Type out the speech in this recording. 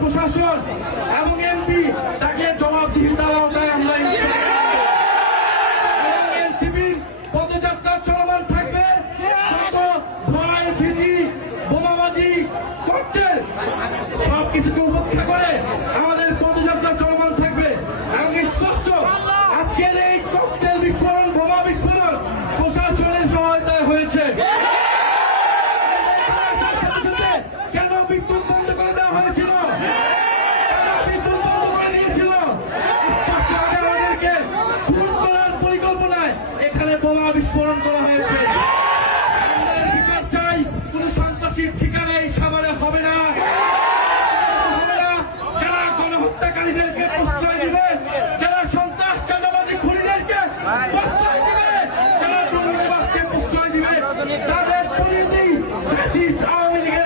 প্রশাসন এবং এমপি তাকে জবাবদিহিতার আওতায় আমরা এনসিপির পদযাত্রা চলমান থাকবে। ভয় ভীতি বোমাবাজি ককটেল সবকিছুকে উপেক্ষা করে আমাদের পদযাত্রা চলমান থাকবে এবং স্পষ্ট আজকের এই ককটেল বিস্ফোরণ বোমা বিস্ফোরণ প্রশাসনের সহায়তায় হয়েছে। কেন বিদ্যুৎ বন্ধ করে দেওয়া হয়েছিল? পরিকল্পনায় এখানে বোমা বিস্ফোরণ করা হয়েছে। চাই কোন সন্ত্রাসীর ঠিকানা এই সাভারে হবে না। যারা গণহত্যাকারীদেরকে প্রশ্রয় দিবে, যারা সন্ত্রাস চাঁদাবাজি খুনিদেরকে প্রশ্রয় দিবে, যারা দুর্নীতিবাজকে প্রশ্রয় দিবে, তাদের পরিণতি আওয়ামী লীগের